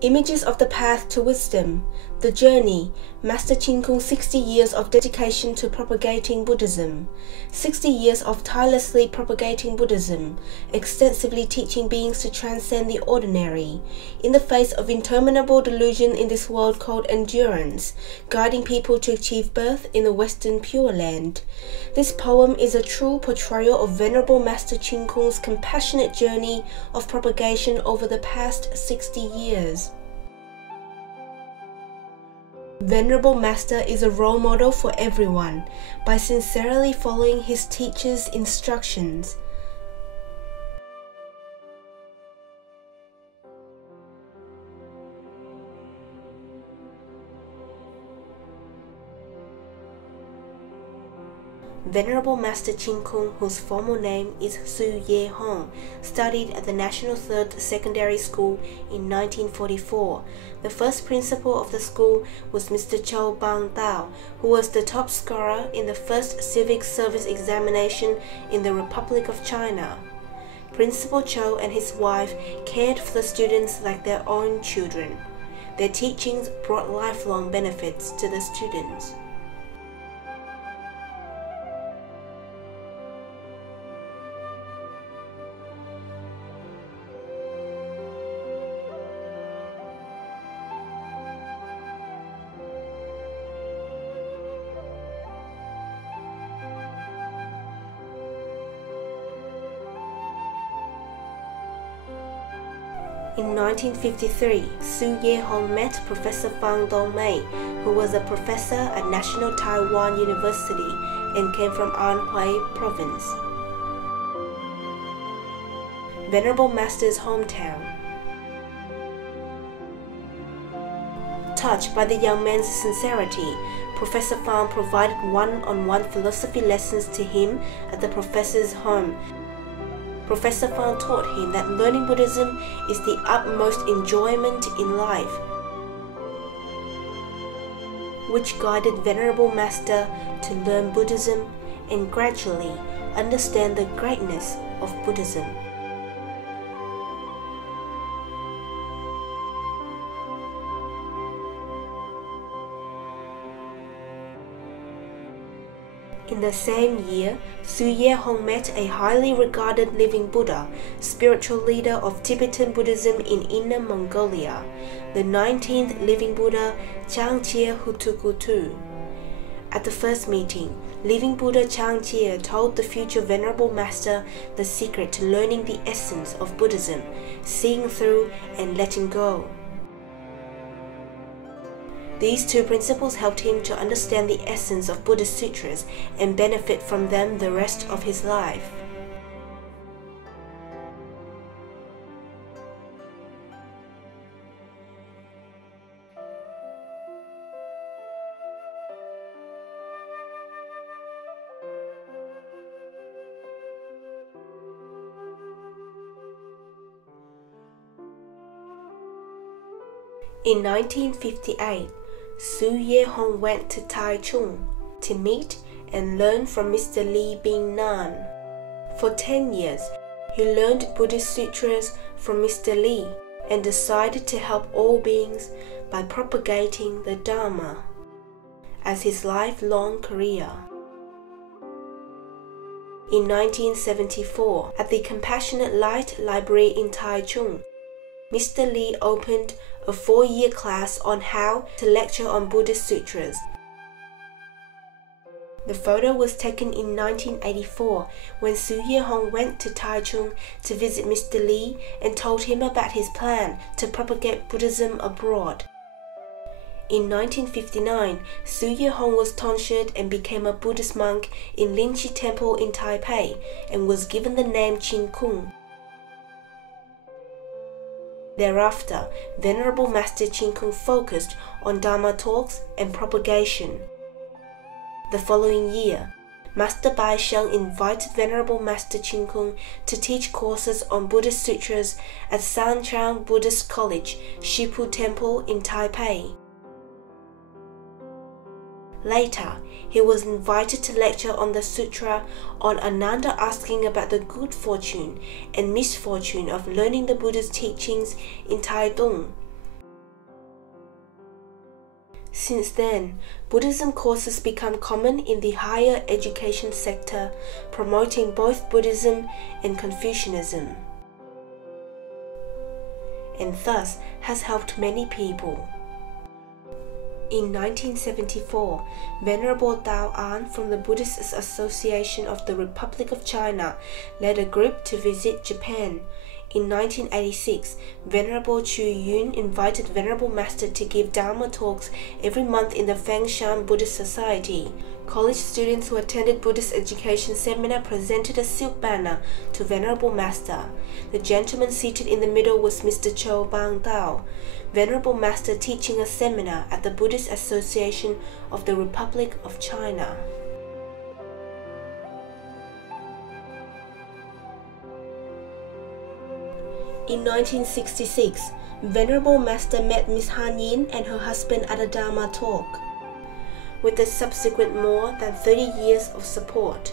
Images of the Path to Wisdom, The Journey, Master Chin Kung's 60 years of dedication to propagating Buddhism, 60 years of tirelessly propagating Buddhism, extensively teaching beings to transcend the ordinary, in the face of interminable delusion in this world called endurance, guiding people to achieve birth in the Western Pure Land. This poem is a true portrayal of Venerable Master Chin Kung's compassionate journey of propagation over the past 60 years. Venerable Master is a role model for everyone by sincerely following his teacher's instructions. Venerable Master Chin Kung, whose formal name is Su Ye Hong, studied at the National Third Secondary School in 1944. The first principal of the school was Mr. Chow Bang Dao, who was the top scorer in the first civic service examination in the Republic of China. Principal Chow and his wife cared for the students like their own children. Their teachings brought lifelong benefits to the students. In 1953, Su Ye Hong met Professor Fang Dongmei, who was a professor at National Taiwan University and came from Anhui Province, Venerable Master's hometown. Touched by the young man's sincerity, Professor Fang provided one-on-one philosophy lessons to him at the professor's home. Professor Fang taught him that learning Buddhism is the utmost enjoyment in life, which guided Venerable Master to learn Buddhism and gradually understand the greatness of Buddhism. In the same year, Su Ye Hong met a highly regarded living Buddha, spiritual leader of Tibetan Buddhism in Inner Mongolia, the 19th living Buddha Changchie Hutukutu. At the first meeting, living Buddha Changchie told the future Venerable Master the secret to learning the essence of Buddhism, seeing through and letting go. These two principles helped him to understand the essence of Buddhist sutras and benefit from them the rest of his life. In 1958, Su Ye Hong went to Taichung to meet and learn from Mr. Li Bing Nan. For 10 years, he learned Buddhist sutras from Mr. Li and decided to help all beings by propagating the Dharma as his lifelong career. In 1974, at the Compassionate Light Library in Taichung, Mr. Li opened a 4-year class on how to lecture on Buddhist sutras. The photo was taken in 1984 when Su Ye Hong went to Taichung to visit Mr. Li and told him about his plan to propagate Buddhism abroad. In 1959, Su Ye Hong was tonsured and became a Buddhist monk in Linchi Temple in Taipei and was given the name Chin Kung. Thereafter, Venerable Master Chin Kung focused on Dharma talks and propagation. The following year, Master Bai Sheng invited Venerable Master Chin Kung to teach courses on Buddhist sutras at Sanchang Buddhist College, Shipu Temple in Taipei. Later, he was invited to lecture on the sutra on Ananda asking about the good fortune and misfortune of learning the Buddha's teachings in Taitung. Since then, Buddhism courses become common in the higher education sector, promoting both Buddhism and Confucianism, and thus has helped many people. In 1974, Venerable Dao An from the Buddhist Association of the Republic of China led a group to visit Japan. In 1986, Venerable Chu Yun invited Venerable Master to give Dharma talks every month in the Fangshan Buddhist Society. College students who attended Buddhist education seminar presented a silk banner to Venerable Master. The gentleman seated in the middle was Mr. Chou Bang Dao, Venerable Master teaching a seminar at the Buddhist Association of the Republic of China. In 1966, Venerable Master met Miss Han Yin and her husband at a Dharma talk. With the subsequent more than 30 years of support,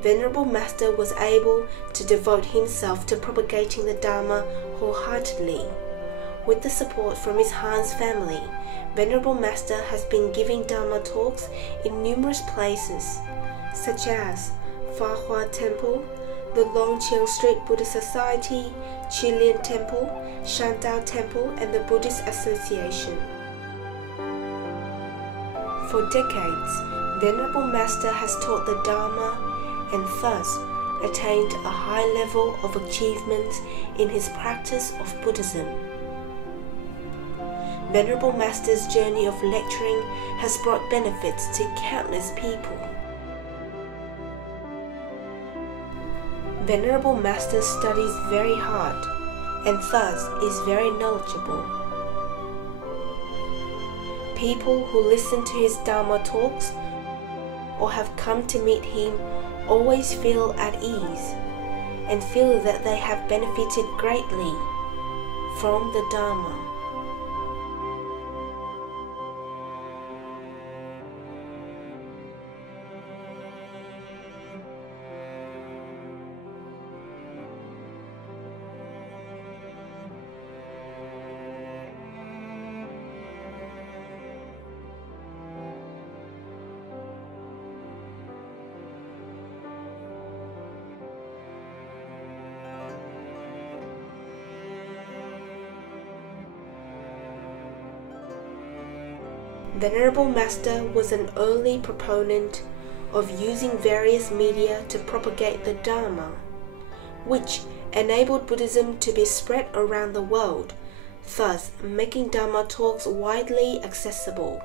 Venerable Master was able to devote himself to propagating the Dharma wholeheartedly. With the support from Miss Han's family, Venerable Master has been giving Dharma talks in numerous places, such as Fa Hua Temple, the Longqiang Street Buddhist Society, Qilian Temple, Shandao Temple, and the Buddhist Association. For decades, Venerable Master has taught the Dharma and thus attained a high level of achievement in his practice of Buddhism. Venerable Master's journey of lecturing has brought benefits to countless people. Venerable Master studies very hard and thus is very knowledgeable. People who listen to his Dharma talks or have come to meet him always feel at ease and feel that they have benefited greatly from the Dharma. Venerable Master was an early proponent of using various media to propagate the Dharma, which enabled Buddhism to be spread around the world, thus making Dharma talks widely accessible.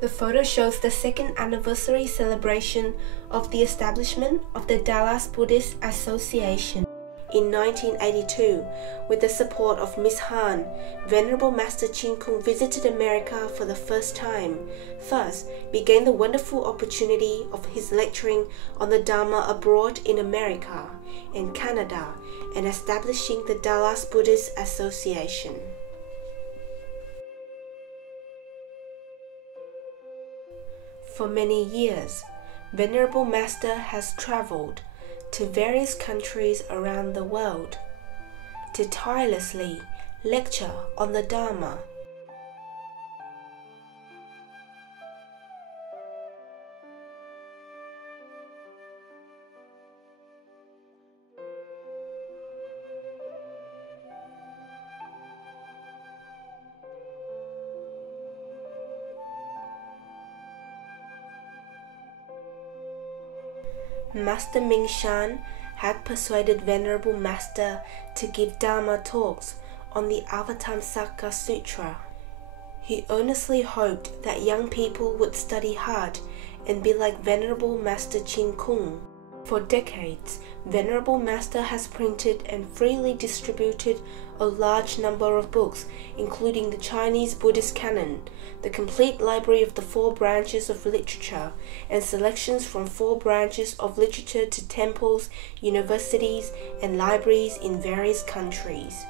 The photo shows the second anniversary celebration of the establishment of the Dallas Buddhist Association. In 1982, with the support of Miss Han, Venerable Master Chin Kung visited America for the first time, thus began the wonderful opportunity of his lecturing on the Dharma abroad in America and Canada and establishing the Dallas Buddhist Association. For many years, Venerable Master has traveled to various countries around the world to tirelessly lecture on the Dharma. Master Ming Shan had persuaded Venerable Master to give Dharma talks on the Avatamsaka Sutra. He earnestly hoped that young people would study hard and be like Venerable Master Chin Kung. For decades, Venerable Master has printed and freely distributed a large number of books, including the Chinese Buddhist canon, the complete library of the 4 branches of literature, and selections from 4 branches of literature to temples, universities, and libraries in various countries.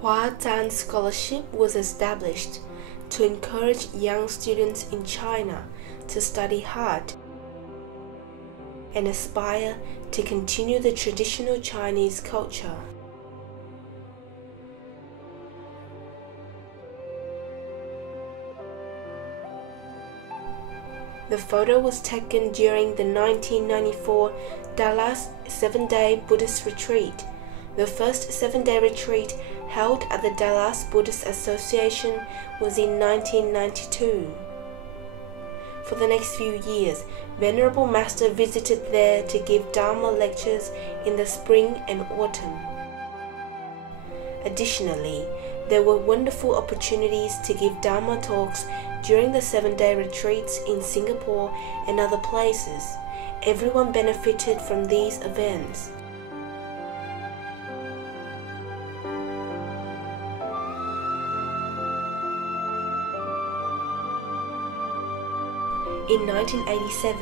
Hua Zhan Scholarship was established to encourage young students in China to study hard and aspire to continue the traditional Chinese culture. The photo was taken during the 1994 Dallas 7-day Buddhist retreat, the first 7-day retreat held at the Dallas Buddhist Association was in 1992. For the next few years, Venerable Master visited there to give Dharma lectures in the spring and autumn. Additionally, there were wonderful opportunities to give Dharma talks during the 7-day retreats in Singapore and other places. Everyone benefited from these events. In 1987,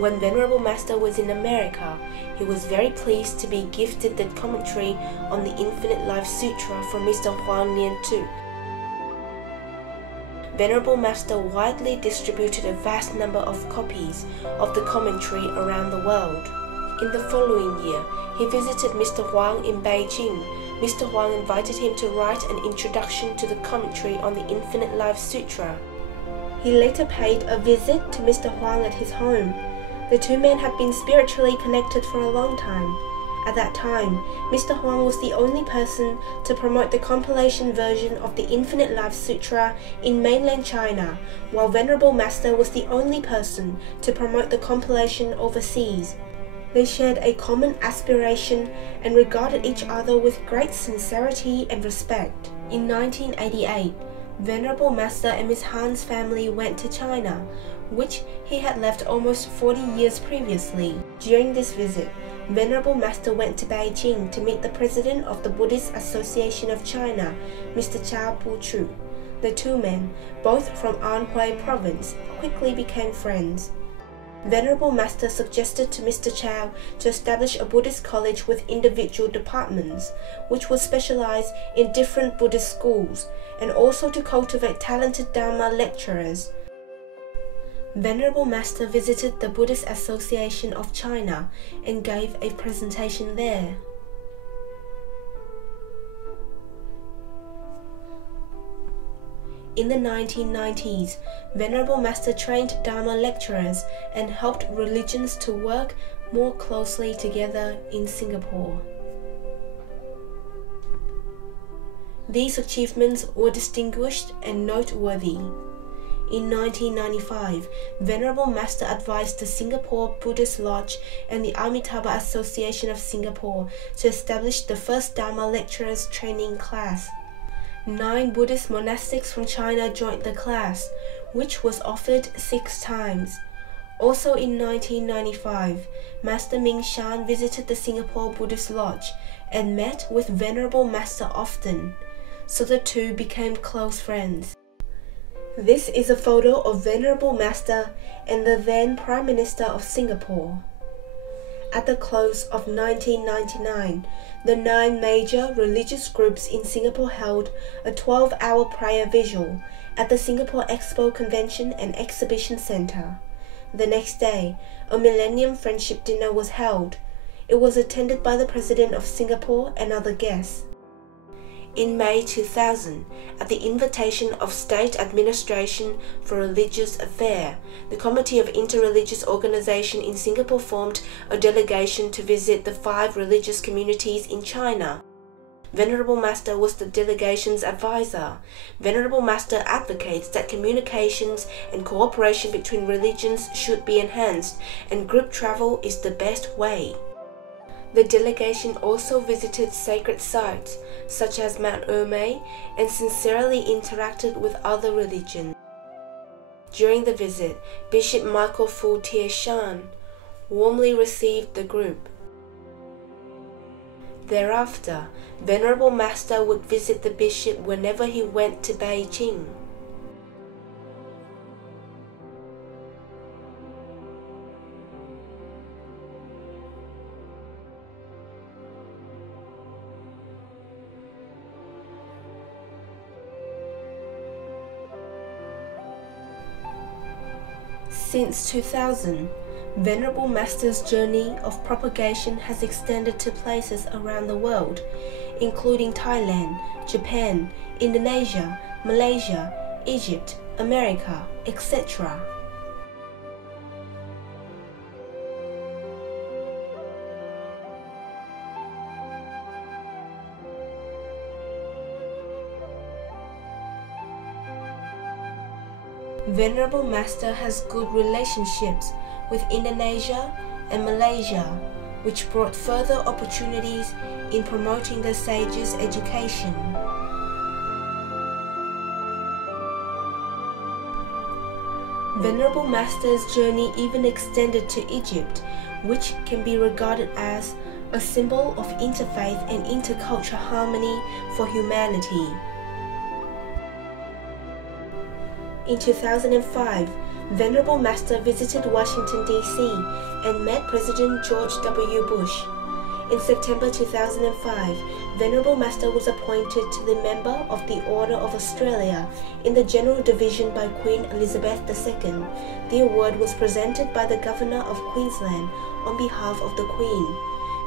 when Venerable Master was in America, he was very pleased to be gifted the commentary on the Infinite Life Sutra from Mr. Huang Nian Tu. Venerable Master widely distributed a vast number of copies of the commentary around the world. In the following year, he visited Mr. Huang in Beijing. Mr. Huang invited him to write an introduction to the commentary on the Infinite Life Sutra. He later paid a visit to Mr. Huang at his home. The two men had been spiritually connected for a long time. At that time, Mr. Huang was the only person to promote the compilation version of the Infinite Life Sutra in mainland China, while Venerable Master was the only person to promote the compilation overseas. They shared a common aspiration and regarded each other with great sincerity and respect. In 1988, Venerable Master and Miss Han's family went to China, which he had left almost 40 years previously. During this visit, Venerable Master went to Beijing to meet the president of the Buddhist Association of China, Mr. Chao Pu-chu. The two men, both from Anhui province, quickly became friends. Venerable Master suggested to Mr. Chao to establish a Buddhist college with individual departments, which would specialize in different Buddhist schools, and also to cultivate talented Dharma lecturers. Venerable Master visited the Buddhist Association of China and gave a presentation there. In the 1990s, Venerable Master trained Dharma lecturers and helped religions to work more closely together in Singapore. These achievements were distinguished and noteworthy. In 1995, Venerable Master advised the Singapore Buddhist Lodge and the Amitabha Association of Singapore to establish the first Dharma lecturers training class. 9 Buddhist monastics from China joined the class, which was offered 6 times. Also in 1995, Master Ming Shan visited the Singapore Buddhist Lodge and met with Venerable Master often, so the two became close friends. This is a photo of Venerable Master and the then Prime Minister of Singapore. At the close of 1999, the 9 major religious groups in Singapore held a 12-hour prayer vigil at the Singapore Expo Convention and Exhibition Centre. The next day, a Millennium Friendship Dinner was held. It was attended by the President of Singapore and other guests. In May 2000, at the invitation of State Administration for Religious Affairs, the Committee of Interreligious Organization in Singapore formed a delegation to visit the 5 religious communities in China. Venerable Master was the delegation's advisor. Venerable Master advocates that communications and cooperation between religions should be enhanced, and group travel is the best way. The delegation also visited sacred sites, such as Mount Ermei, and sincerely interacted with other religions. During the visit, Bishop Michael Fu Tie Shan warmly received the group. Thereafter, Venerable Master would visit the bishop whenever he went to Beijing. Since 2000, Venerable Master's journey of propagation has extended to places around the world, including Thailand, Japan, Indonesia, Malaysia, Egypt, America, etc. Venerable Master has good relationships with Indonesia and Malaysia, which brought further opportunities in promoting the sages' education. Venerable Master's journey even extended to Egypt, which can be regarded as a symbol of interfaith and intercultural harmony for humanity. In 2005, Venerable Master visited Washington, D.C. and met President George W. Bush. In September 2005, Venerable Master was appointed to the member of the Order of Australia in the General Division by Queen Elizabeth II. The award was presented by the Governor of Queensland on behalf of the Queen.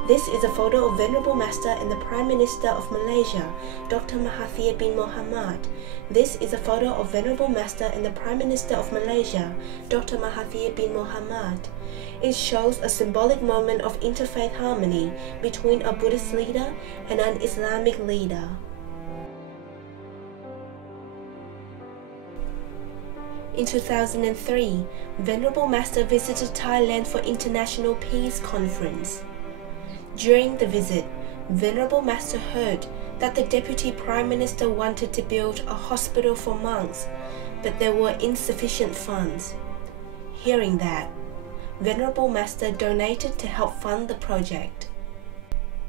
This is a photo of Venerable Master and the Prime Minister of Malaysia, Dr. Mahathir bin Mohamad. This is a photo of Venerable Master and the Prime Minister of Malaysia, Dr. Mahathir bin Mohamad. It shows a symbolic moment of interfaith harmony between a Buddhist leader and an Islamic leader. In 2003, Venerable Master visited Thailand for International Peace Conference. During the visit, Venerable Master heard that the Deputy Prime Minister wanted to build a hospital for monks, but there were insufficient funds. Hearing that, Venerable Master donated to help fund the project.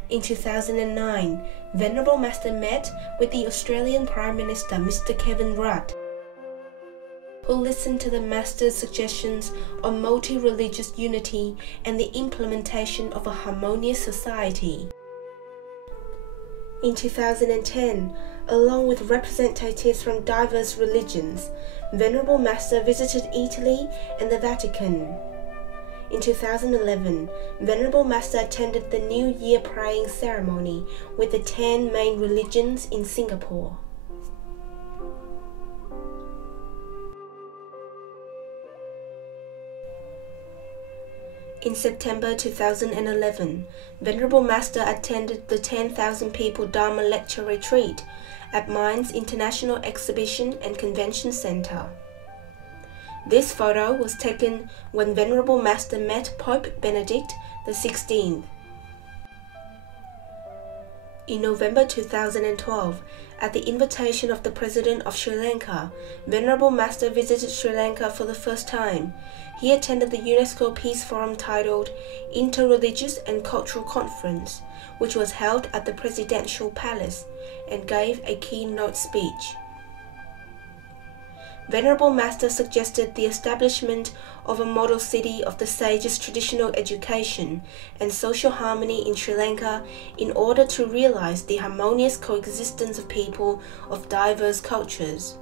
In 2009, Venerable Master met with the Australian Prime Minister Mr. Kevin Rudd, who listened to the Master's suggestions on multi-religious unity and the implementation of a harmonious society. In 2010, along with representatives from diverse religions, Venerable Master visited Italy and the Vatican. In 2011, Venerable Master attended the New Year praying ceremony with the 10 main religions in Singapore. In September 2011, Venerable Master attended the 10,000 people Dharma lecture retreat at Mind's International Exhibition and Convention Center. This photo was taken when Venerable Master met Pope Benedict XVI. In November 2012, at the invitation of the President of Sri Lanka, Venerable Master visited Sri Lanka for the first time. He attended the UNESCO Peace Forum titled Interreligious and Cultural Conference, which was held at the Presidential Palace, and gave a keynote speech. Venerable Master suggested the establishment of a model city of the sage's traditional education and social harmony in Sri Lanka in order to realize the harmonious coexistence of people of diverse cultures.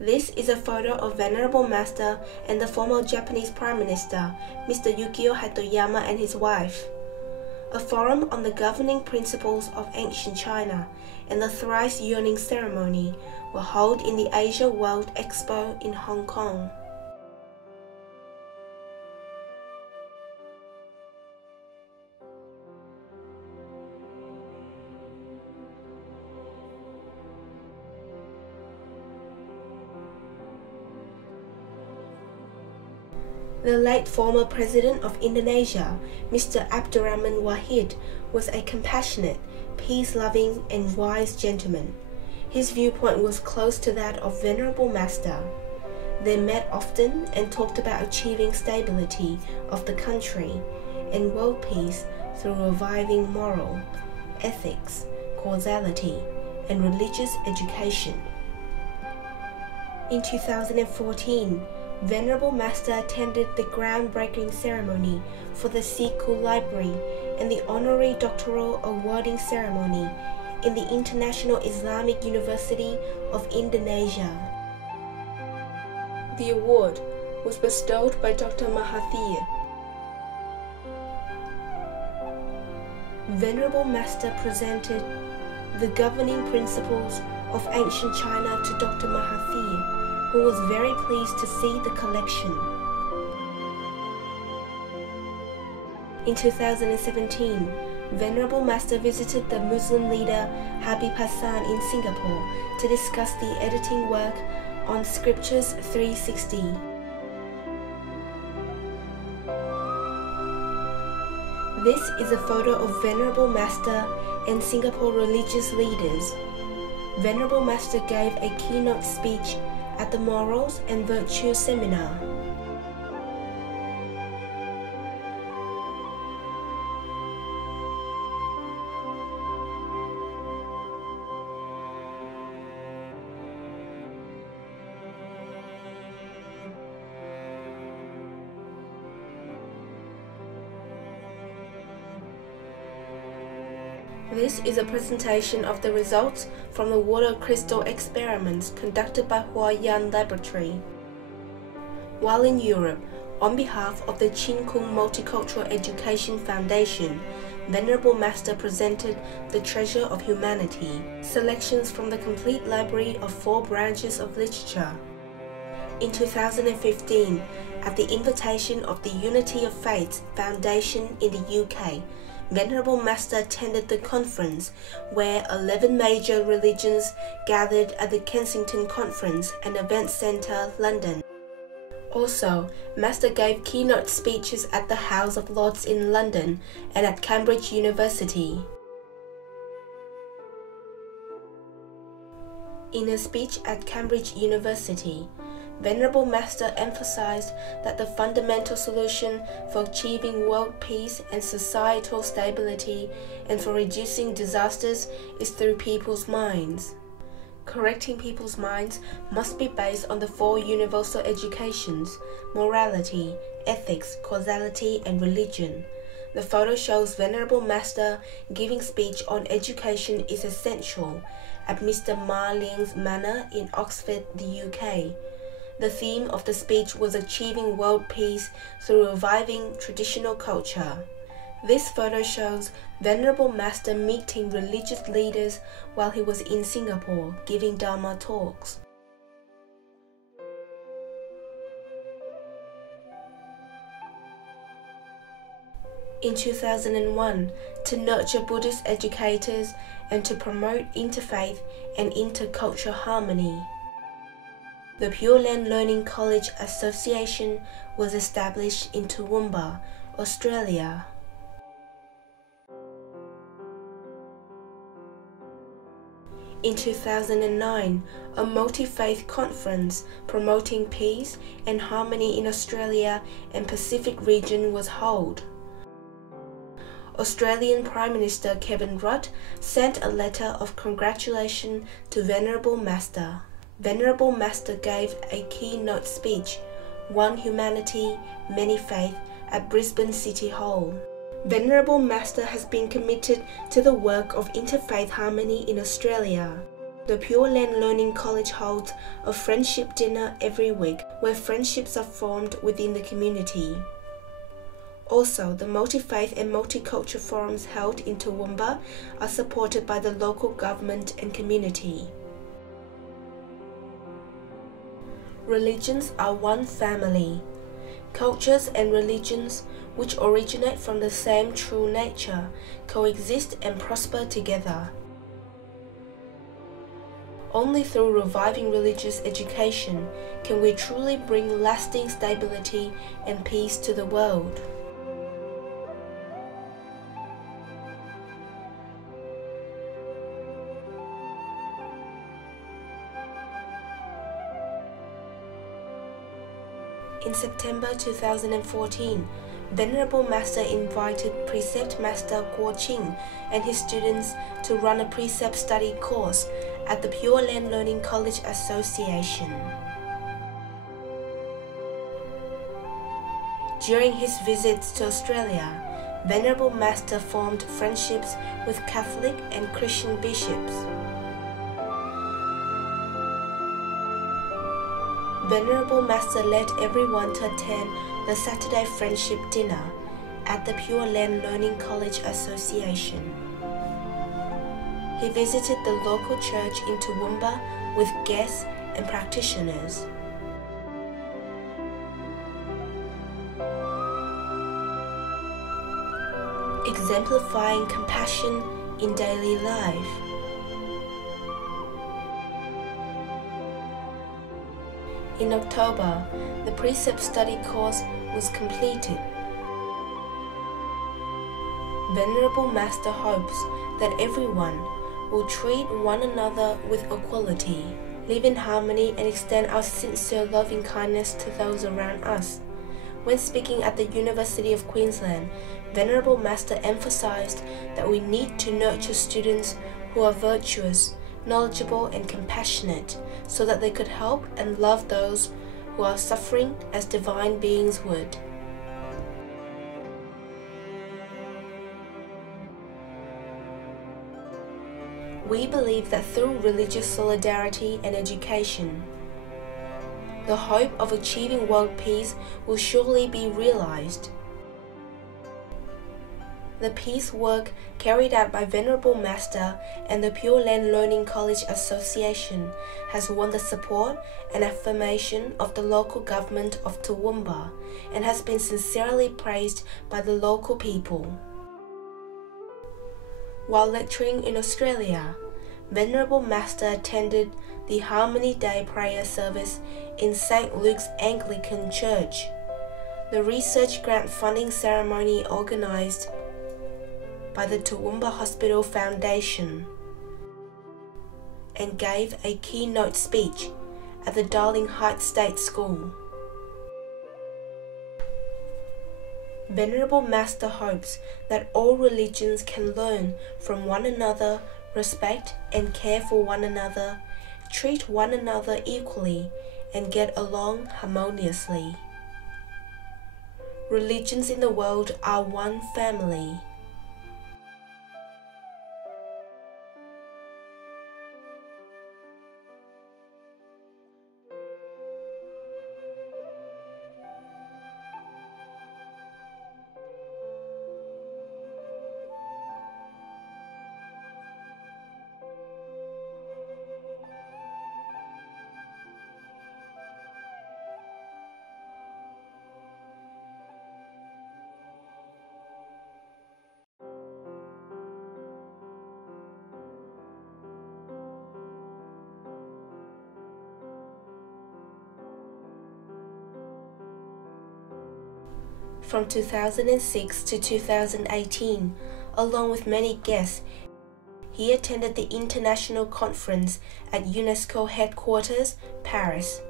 This is a photo of Venerable Master and the former Japanese Prime Minister, Mr. Yukio Hatoyama, and his wife. A forum on the governing principles of ancient China and the thrice yearning ceremony were held in the Asia World Expo in Hong Kong. The late former President of Indonesia, Mr. Abdurrahman Wahid, was a compassionate, peace-loving and wise gentleman. His viewpoint was close to that of Venerable Master. They met often and talked about achieving stability of the country and world peace through reviving moral, ethics, causality, and religious education. In 2014, Venerable Master attended the groundbreaking ceremony for the Sikh Library and the honorary doctoral awarding ceremony in the International Islamic University of Indonesia. The award was bestowed by Dr. Mahathir. Venerable Master presented the governing principles of ancient China to Dr. Mahathir, who was very pleased to see the collection. In 2017, Venerable Master visited the Muslim leader Habib Hassan in Singapore to discuss the editing work on Scriptures 360. This is a photo of Venerable Master and Singapore religious leaders. Venerable Master gave a keynote speech at the Morals and Virtues Seminar. This is a presentation of the results from the water crystal experiments conducted by Huayan Laboratory. While in Europe, on behalf of the Chin Kung Multicultural Education Foundation, Venerable Master presented The Treasure of Humanity, selections from the complete library of 4 branches of literature. In 2015, at the invitation of the Unity of Faiths Foundation in the UK, Venerable Master attended the conference where 11 major religions gathered at the Kensington Conference and Event Centre, London. Also, Master gave keynote speeches at the House of Lords in London and at Cambridge University. In a speech at Cambridge University, Venerable Master emphasized that the fundamental solution for achieving world peace and societal stability and for reducing disasters is through people's minds. Correcting people's minds must be based on the 4 universal educations: morality, ethics, causality, and religion. The photo shows Venerable Master giving speech on education is essential at Mr. Ma Ling's Manor in Oxford, the UK. The theme of the speech was achieving world peace through reviving traditional culture. This photo shows Venerable Master meeting religious leaders while he was in Singapore giving Dharma talks. In 2001, to nurture Buddhist educators and to promote interfaith and intercultural harmony, the Pure Land Learning College Association was established in Toowoomba, Australia. In 2009, a multi-faith conference promoting peace and harmony in Australia and Pacific region was held. Australian Prime Minister Kevin Rudd sent a letter of congratulation to Venerable Master. Venerable Master gave a keynote speech, One Humanity, Many Faith, at Brisbane City Hall. Venerable Master has been committed to the work of interfaith harmony in Australia. The Pure Land Learning College holds a friendship dinner every week where friendships are formed within the community. Also, the multi-faith and multicultural forums held in Toowoomba are supported by the local government and community. Religions are one family. Cultures and religions, which originate from the same true nature, coexist and prosper together. Only through reviving religious education can we truly bring lasting stability and peace to the world. In September 2014, Venerable Master invited Precept Master Guo Qing and his students to run a precept study course at the Pure Land Learning College Association. During his visits to Australia, Venerable Master formed friendships with Catholic and Christian bishops. Venerable Master led everyone to attend the Saturday Friendship Dinner at the Pure Land Learning College Association. He visited the local church in Toowoomba with guests and practitioners. Exemplifying compassion in daily life. In October, the precept study course was completed. Venerable Master hopes that everyone will treat one another with equality, live in harmony, and extend our sincere loving kindness to those around us. When speaking at the University of Queensland, Venerable Master emphasized that we need to nurture students who are virtuous, knowledgeable, and compassionate, so that they could help and love those who are suffering as divine beings would. We believe that through religious solidarity and education, the hope of achieving world peace will surely be realized. The peace work carried out by Venerable Master and the Pure Land Learning College Association has won the support and affirmation of the local government of Toowoomba and has been sincerely praised by the local people. While lecturing in Australia, Venerable Master attended the Harmony Day prayer service in St. Luke's Anglican Church, the research grant funding ceremony organised by the Toowoomba Hospital Foundation, and gave a keynote speech at the Darling Heights State School. Venerable Master hopes that all religions can learn from one another, respect and care for one another, treat one another equally, and get along harmoniously. Religions in the world are one family. From 2006 to 2018, along with many guests, he attended the International Conference at UNESCO Headquarters, Paris.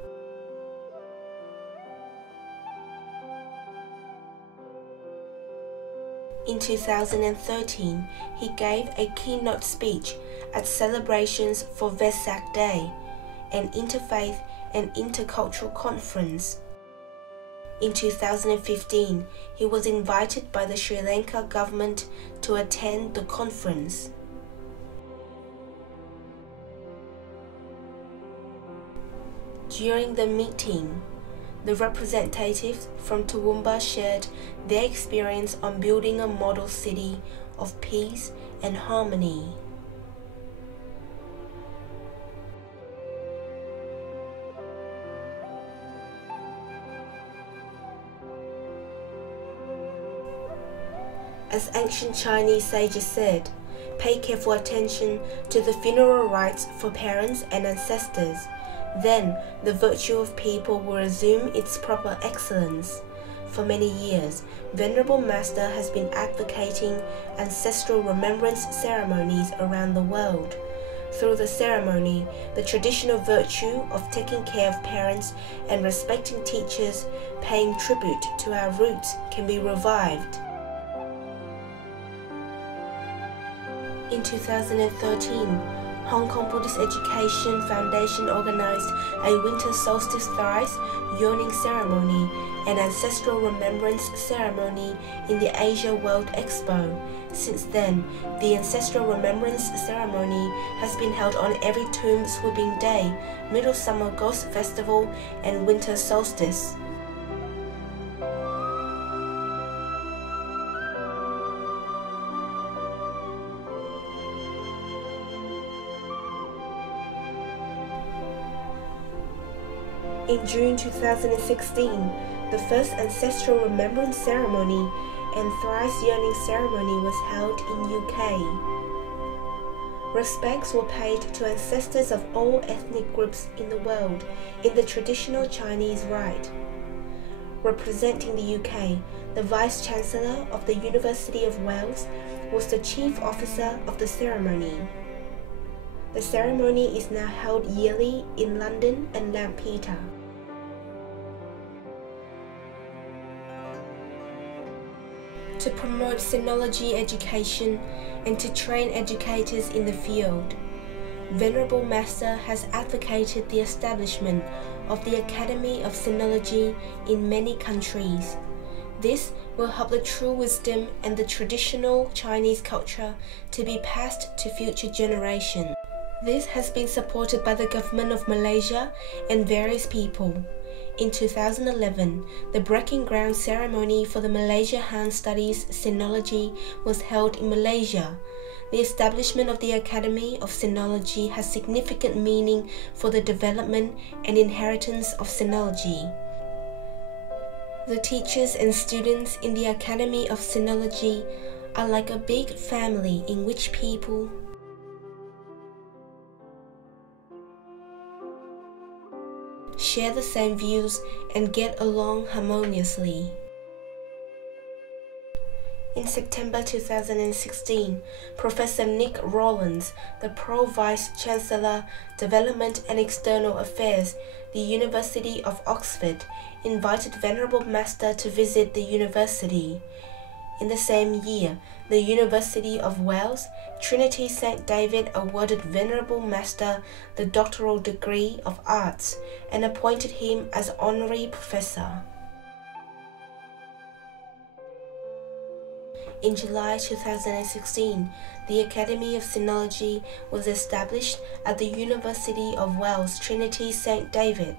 In 2013, he gave a keynote speech at celebrations for Vesak Day, an interfaith and intercultural conference. In 2015, he was invited by the Sri Lanka government to attend the conference. During the meeting, the representatives from Toowoomba shared their experience on building a model city of peace and harmony. As ancient Chinese sages said, pay careful attention to the funeral rites for parents and ancestors. Then the virtue of people will resume its proper excellence. For many years, Venerable Master has been advocating ancestral remembrance ceremonies around the world. Through the ceremony, the traditional virtue of taking care of parents and respecting teachers, paying tribute to our roots, can be revived. In 2013, Hong Kong Buddhist Education Foundation organized a winter solstice thrice yawning ceremony and ancestral remembrance ceremony in the Asia World Expo. Since then, the ancestral remembrance ceremony has been held on every Tomb Sweeping Day, Middle Summer Ghost Festival, and winter solstice. In June 2016, the first ancestral remembrance ceremony and thrice yearning ceremony was held in UK. Respects were paid to ancestors of all ethnic groups in the world in the traditional Chinese rite. Representing the UK, the Vice-Chancellor of the University of Wales was the chief officer of the ceremony. The ceremony is now held yearly in London and Lampeter. To promote sinology education and to train educators in the field, Venerable Master has advocated the establishment of the Academy of Sinology in many countries. This will help the true wisdom and the traditional Chinese culture to be passed to future generations. This has been supported by the government of Malaysia and various people. In 2011, the breaking ground ceremony for the Malaysia Han Studies Sinology was held in Malaysia. The establishment of the Academy of Sinology has significant meaning for the development and inheritance of Sinology. The teachers and students in the Academy of Sinology are like a big family in which people share the same views and get along harmoniously. In September 2016, Professor Nick Rawlins, the Pro-Vice-Chancellor, Development and External Affairs, the University of Oxford, invited Venerable Master to visit the university. In the same year, the University of Wales, Trinity St. David awarded Venerable Master the doctoral degree of arts and appointed him as honorary professor. In July 2016, the Academy of Sinology was established at the University of Wales, Trinity St. David.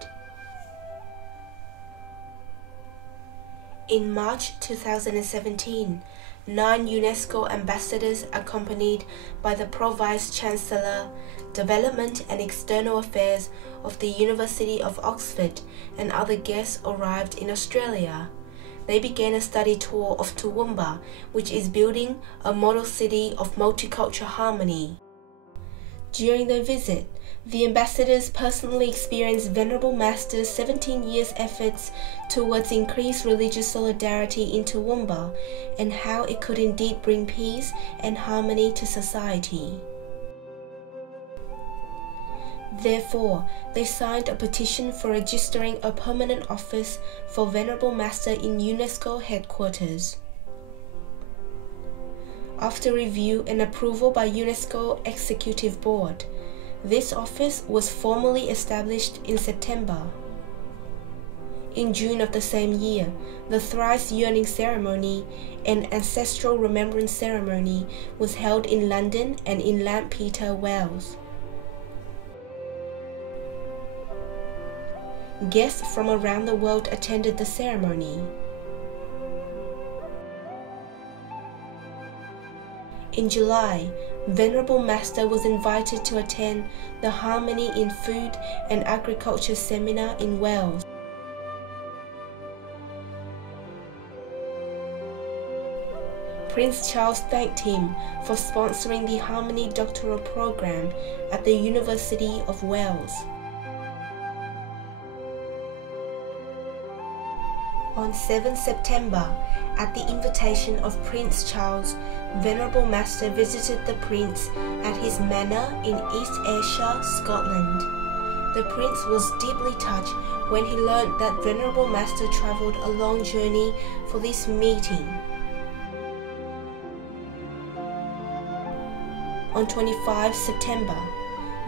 In March 2017, 9 UNESCO ambassadors accompanied by the Pro-Vice-Chancellor, Development and External Affairs of the University of Oxford and other guests arrived in Australia. They began a study tour of Toowoomba, which is building a model city of multicultural harmony. During their visit, the ambassadors personally experienced Venerable Master's 17 years' efforts towards increased religious solidarity in Toowoomba and how it could indeed bring peace and harmony to society. Therefore, they signed a petition for registering a permanent office for Venerable Master in UNESCO headquarters. After review and approval by UNESCO Executive Board, this office was formally established in September. In June of the same year, the thrice yearning ceremony and ancestral remembrance ceremony was held in London and in Lampeter, Wales. Guests from around the world attended the ceremony. In July, Venerable Master was invited to attend the Harmony in Food and Agriculture seminar in Wales. Prince Charles thanked him for sponsoring the Harmony doctoral program at the University of Wales. On 7 September, at the invitation of Prince Charles, Venerable Master visited the Prince at his manor in East Ayrshire, Scotland. The Prince was deeply touched when he learned that Venerable Master travelled a long journey for this meeting. On 25 September,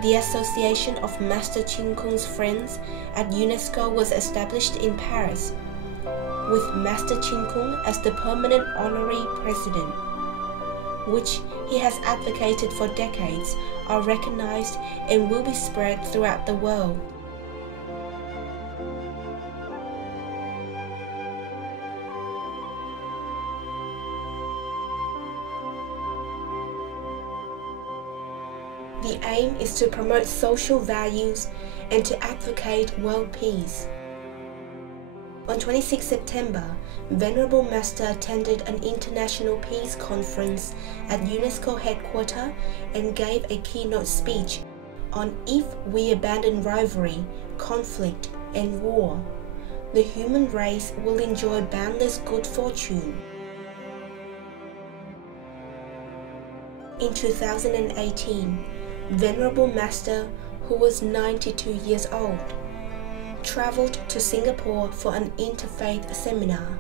The Association of Master Chin Kung's Friends at UNESCO was established in Paris, with Master Chin Kung as the permanent honorary president, which he has advocated for decades, are recognized and will be spread throughout the world. The aim is to promote social values and to advocate world peace. On 26 September, Venerable Master attended an international peace conference at UNESCO headquarters and gave a keynote speech on if we abandon rivalry, conflict, and war, the human race will enjoy boundless good fortune. In 2018, Venerable Master, who was 92 years old, traveled to Singapore for an interfaith seminar.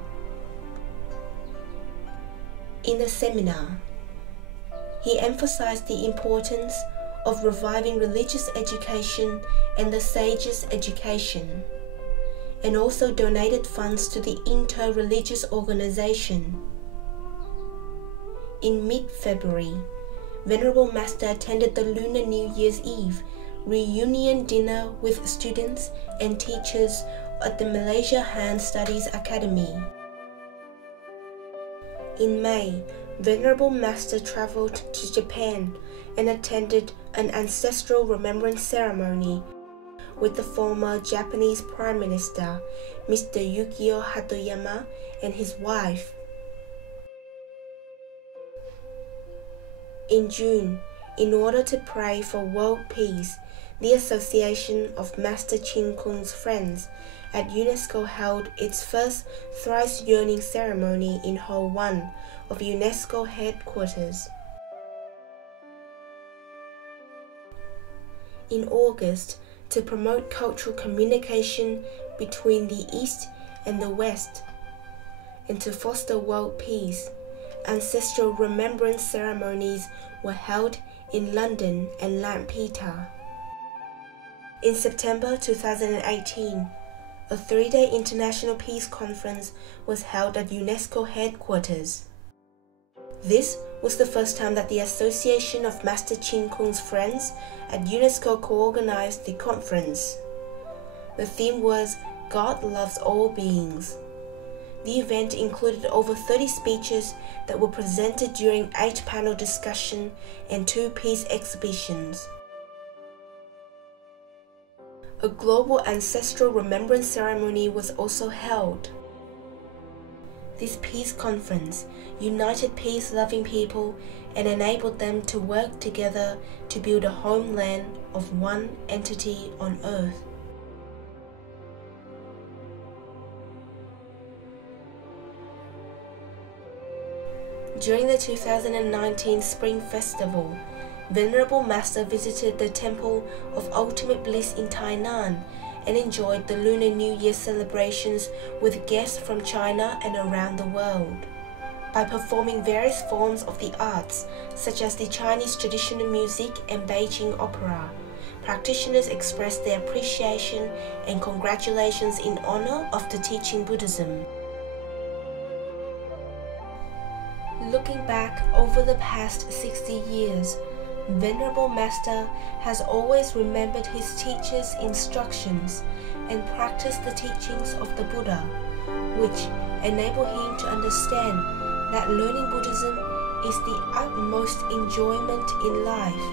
In the seminar, he emphasized the importance of reviving religious education and the sages' education, and also donated funds to the inter-religious organization. In mid-February, Venerable Master attended the Lunar New Year's Eve reunion dinner with students and teachers at the Malaysia Hand Studies Academy. In May, Venerable Master traveled to Japan and attended an ancestral remembrance ceremony with the former Japanese Prime Minister, Mr. Yukio Hatoyama, and his wife. In June, in order to pray for world peace, the Association of Master Chin Kung's Friends at UNESCO held its first thrice yearning ceremony in Hall 1 of UNESCO headquarters. In August, to promote cultural communication between the East and the West, and to foster world peace, ancestral remembrance ceremonies were held in London and Lampeter. In September 2018, a 3-day international peace conference was held at UNESCO headquarters. This was the first time that the Association of Master Chin Kung's Friends at UNESCO co-organized the conference. The theme was God Loves All Beings. The event included over 30 speeches that were presented during 8-panel discussion and 2 peace exhibitions. A global ancestral remembrance ceremony was also held. This peace conference united peace-loving people and enabled them to work together to build a homeland of one entity on earth. During the 2019 Spring Festival, Venerable Master visited the Temple of Ultimate Bliss in Tainan and enjoyed the Lunar New Year celebrations with guests from China and around the world. By performing various forms of the arts, such as the Chinese traditional music and Beijing opera, practitioners expressed their appreciation and congratulations in honor of the teaching Buddhism. Looking back over the past 60 years, Venerable Master has always remembered his teachers' instructions and practiced the teachings of the Buddha, which enable him to understand that learning Buddhism is the utmost enjoyment in life.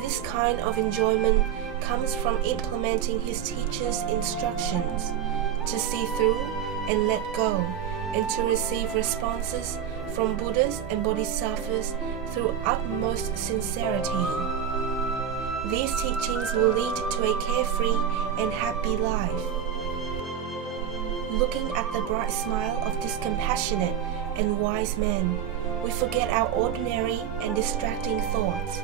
This kind of enjoyment comes from implementing his teachers' instructions, to see through and let go, and to receive responses from Buddhas and Bodhisattvas through utmost sincerity. These teachings will lead to a carefree and happy life. Looking at the bright smile of this compassionate and wise man, we forget our ordinary and distracting thoughts.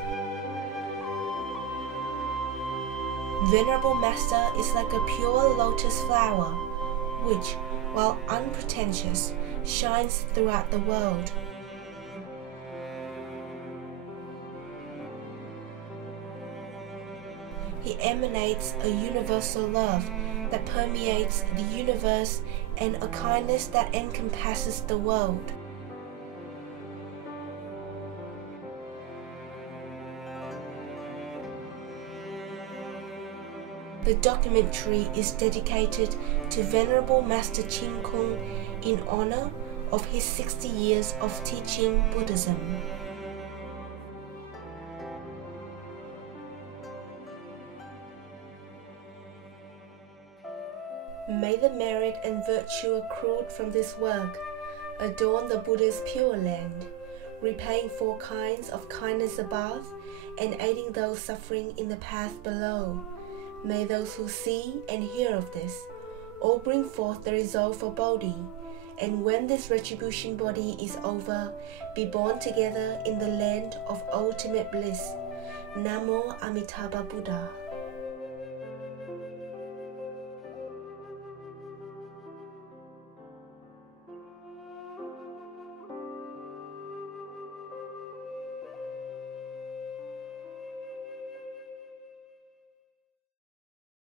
Venerable Master is like a pure lotus flower, which, while unpretentious, shines throughout the world. He emanates a universal love that permeates the universe and a kindness that encompasses the world. The documentary is dedicated to Venerable Master Chin Kung in honor of his 60 years of teaching Buddhism. May the merit and virtue accrued from this work adorn the Buddha's pure land, repaying 4 kinds of kindness above and aiding those suffering in the path below. May those who see and hear of this all bring forth the resolve for Bodhi, and when this retribution body is over, be born together in the land of ultimate bliss. Namo Amitabha Buddha.